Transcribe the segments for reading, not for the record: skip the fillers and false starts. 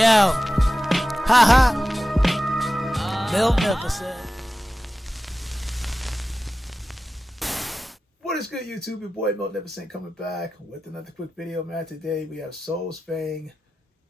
Yo, haha, Miltnificent. What is good, YouTube? Your boy Miltnificent coming back with another quick video, man. Today we have Soulsfeng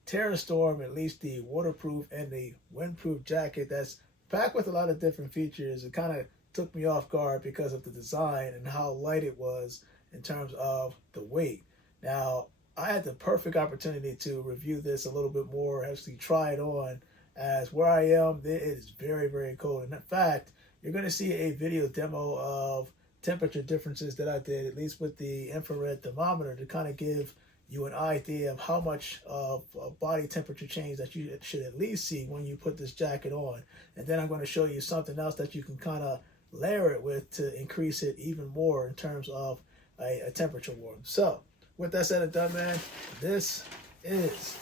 TerraStorm, at least the waterproof and the windproof jacket that's packed with a lot of different features. It kind of took me off guard because of the design and how light it was in terms of the weight. Now, I had the perfect opportunity to review this a little bit more, actually try it on, as where I am, it is very, very cold. And in fact, you're going to see a video demo of temperature differences that I did, at least with the infrared thermometer, to kind of give you an idea of how much of a body temperature change that you should at least see when you put this jacket on. And then I'm going to show you something else that you can kind of layer it with to increase it even more in terms of a temperature warm. So with that said and done, man, this is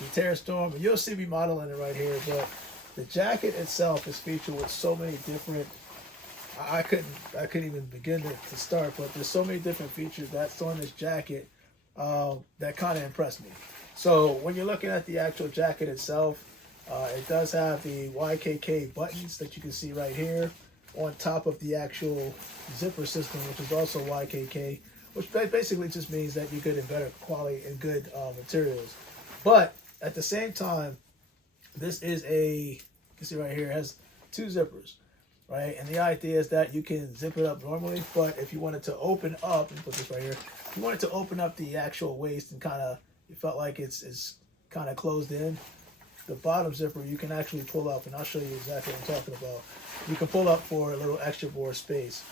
the TerraStorm, and you'll see me modeling it right here, but the jacket itself is featured with so many different, I couldn't even begin to start, but there's so many different features that's on this jacket that kind of impressed me. So when you're looking at the actual jacket itself, it does have the YKK buttons that you can see right here on top of the actual zipper system, which is also YKK, which basically just means that you're getting better quality and good materials. But at the same time, this is you can see right here, it has two zippers, right? And the idea is that you can zip it up normally, but if you wanted to open up, and put this right here, if you wanted to open up the actual waist and kind of, you felt like it's kind of closed in, the bottom zipper you can actually pull up, and I'll show you exactly what I'm talking about. You can pull up for a little extra more space.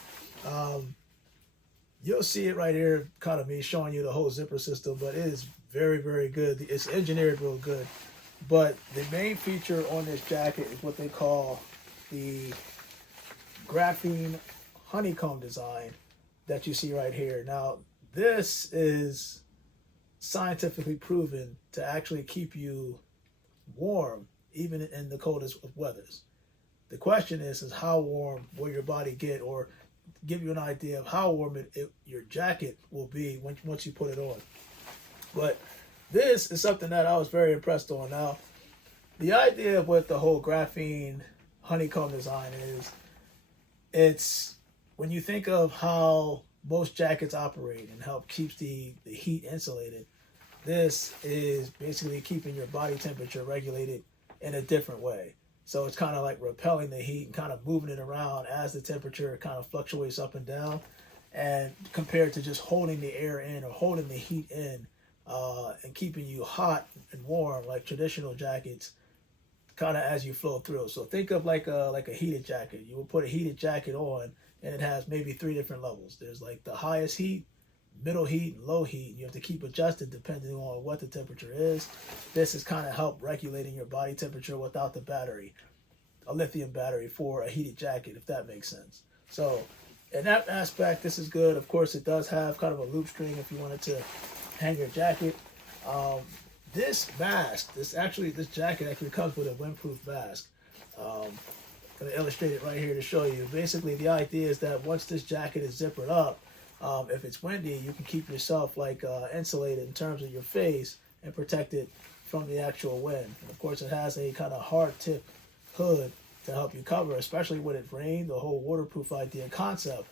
You'll see it right here, kind of me showing you the whole zipper system, but it is very, very good. It's engineered real good. But the main feature on this jacket is what they call the graphene honeycomb design that you see right here. Now, this is scientifically proven to actually keep you warm, even in the coldest of weathers. The question is how warm will your body get, or give you an idea of how warm your jacket will be once you put it on. But this is something that I was very impressed on. Now, the idea with the whole graphene honeycomb design is, it's when you think of how most jackets operate and how it keeps the heat insulated, this is basically keeping your body temperature regulated in a different way. So it's kind of like repelling the heat and kind of moving it around as the temperature kind of fluctuates up and down, and compared to just holding the air in or holding the heat in and keeping you hot and warm like traditional jackets kind of as you flow through. So think of like a heated jacket. You will put a heated jacket on and it has maybe 3 different levels. There's like the highest heat, middle heat, and low heat. You have to keep adjusting depending on what the temperature is. This is kind of help regulating your body temperature without the battery, a lithium battery for a heated jacket, if that makes sense. So in that aspect, this is good. Of course, it does have kind of a loop string if you wanted to hang your jacket. This mask, this jacket actually comes with a windproof mask. I'm going to illustrate it right here to show you. Basically, the idea is that once this jacket is zippered up, if it's windy, you can keep yourself like insulated in terms of your face and protected from the actual wind. And of course, it has a kind of hard tip hood to help you cover, especially when it rained. The whole waterproof idea concept,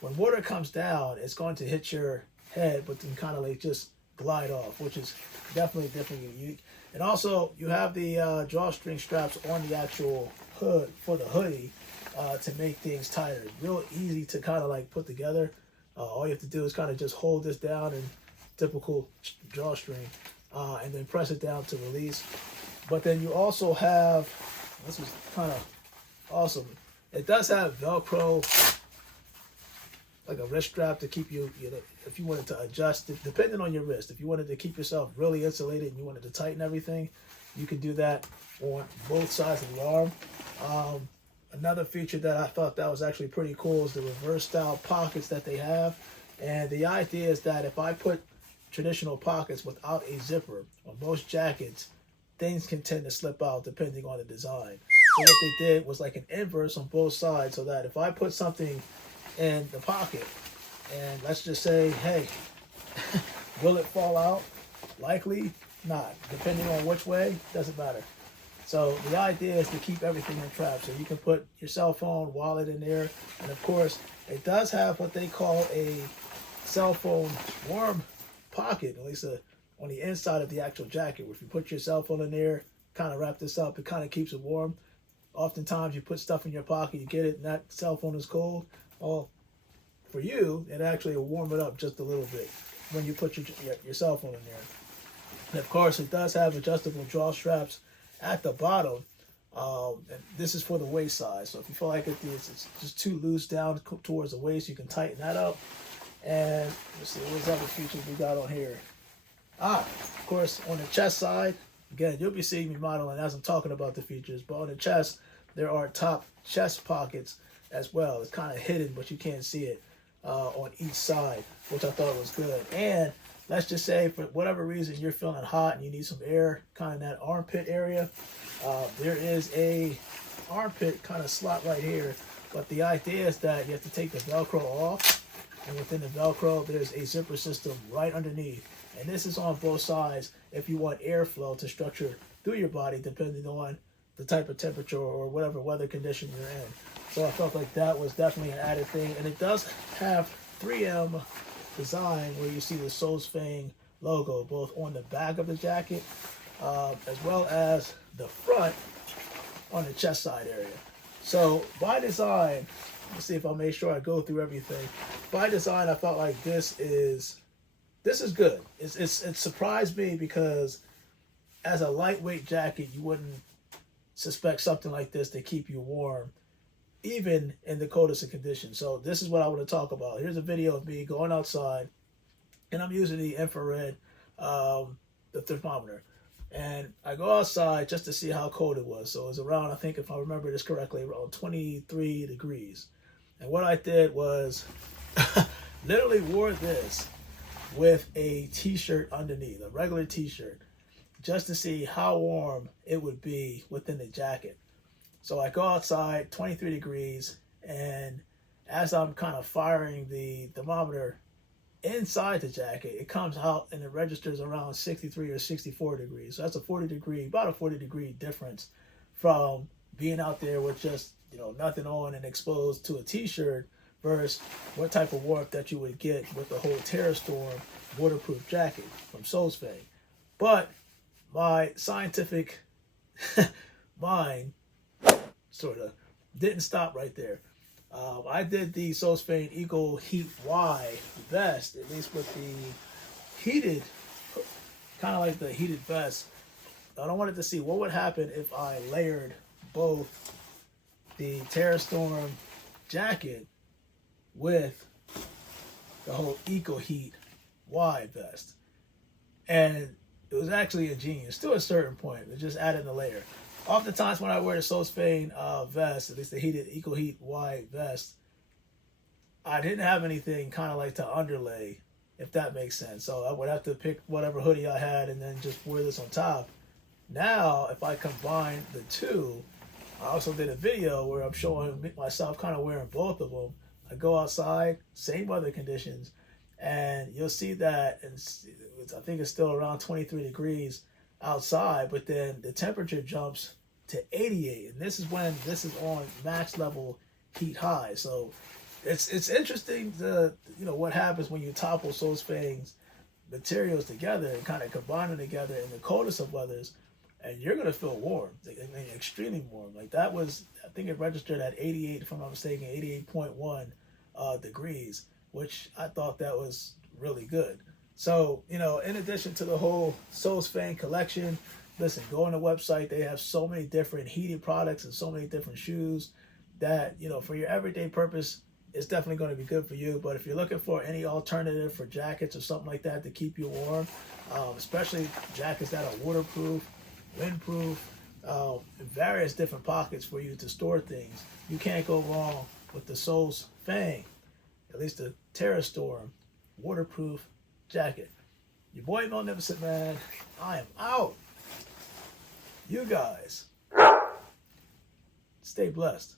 when water comes down, it's going to hit your head, but then kind of like just glide off, which is definitely unique. And also, you have the drawstring straps on the actual hood for the hoodie to make things tighter. Real easy to kind of like put together. All you have to do is kind of just hold this down in typical drawstring and then press it down to release. But then you also have, this is kind of awesome, it does have Velcro, like a wrist strap to keep you, if you wanted to adjust it, depending on your wrist. If you wanted to keep yourself really insulated and you wanted to tighten everything, you can do that on both sides of the arm. Another feature that I thought that was actually pretty cool is the reverse style pockets that they have. And the idea is that if I put traditional pockets without a zipper on most jackets, things can tend to slip out depending on the design. So what they did was like an inverse on both sides, so that if I put something in the pocket and let's just say, hey, will it fall out? Likely, not. Depending on which way, doesn't matter. So the idea is to keep everything in trap. So you can put your cell phone, wallet in there. And of course, it does have what they call a cell phone warm pocket, at least on the inside of the actual jacket. If you put your cell phone in there, kind of wrap this up, it kind of keeps it warm. Oftentimes you put stuff in your pocket, you get it, and that cell phone is cold. Well, for you, it actually will warm it up just a little bit when you put your cell phone in there. And of course, it does have adjustable draw straps at the bottom. And this is for the waist size. So if you feel like it's just too loose down towards the waist, you can tighten that up. And let's see, what other features we got on here? Of course, on the chest side, again, you'll be seeing me modeling as I'm talking about the features. But on the chest, there are top chest pockets as well. It's kind of hidden, but you can't see it on each side, which I thought was good. And let's just say for whatever reason you're feeling hot and you need some air, kind of in that armpit area, there is a armpit kind of slot right here. But the idea is that you have to take the Velcro off, and within the Velcro there's a zipper system right underneath. And this is on both sides if you want airflow to structure through your body depending on the type of temperature or whatever weather condition you're in. So I felt like that was definitely an added thing. And it does have 3M design where you see the Soulsfeng logo both on the back of the jacket as well as the front on the chest side area. So by design, let's see if I make sure I go through everything. By design, I felt like this is good. It surprised me because as a lightweight jacket, you wouldn't suspect something like this to keep you warm even in the coldest of conditions. So this is what I want to talk about. Here's a video of me going outside, and I'm using the infrared, the thermometer. And I go outside just to see how cold it was. So it was around, I think if I remember this correctly, around 23 degrees. And what I did was literally wore this with a t-shirt underneath, a regular t-shirt, just to see how warm it would be within the jacket. So I go outside, 23 degrees, and as I'm kind of firing the thermometer inside the jacket, it comes out and it registers around 63 or 64 degrees. So that's about a 40 degree difference from being out there with just, nothing on and exposed to a t-shirt versus what type of warmth that you would get with the whole TerraStorm waterproof jacket from Soulsfeng. But my scientific mind sort of didn't stop right there. I did the Soulsfeng Eco Heat Y vest, at least with the heated, kind of like the heated vest. I wanted to see what would happen if I layered both the TerraStorm jacket with the whole Eco Heat Y vest. And it was actually ingenious to a certain point. It just added a layer. Oftentimes when I wear the Soulsfeng vest, at least the heated Eco Heat Y vest, I didn't have anything kind of like to underlay, if that makes sense. So I would have to pick whatever hoodie I had and then just wear this on top. Now, if I combine the two, I also did a video where I'm showing myself kind of wearing both of them. I go outside, same weather conditions, and you'll see that, and I think it's still around 23 degrees outside, but then the temperature jumps to 88, and this is when this is on max level heat high. So it's interesting to what happens when you topple Soulsfeng's materials together and kind of combine them together in the coldest of weathers, and you're gonna feel warm. I mean, extremely warm. Like that was, I think it registered at 88, if I'm not mistaken, 88.1 degrees, which I thought that was really good. So, in addition to the whole Soulsfeng collection, listen, go on the website. They have so many different heated products and so many different shoes that, for your everyday purpose, it's definitely going to be good for you. But if you're looking for any alternative for jackets or something like that to keep you warm, especially jackets that are waterproof, windproof, various different pockets for you to store things, you can't go wrong with the Soulsfeng, at least the TerraStorm waterproof jacket. Your boy Miltnificent, man. I am out. You guys stay blessed.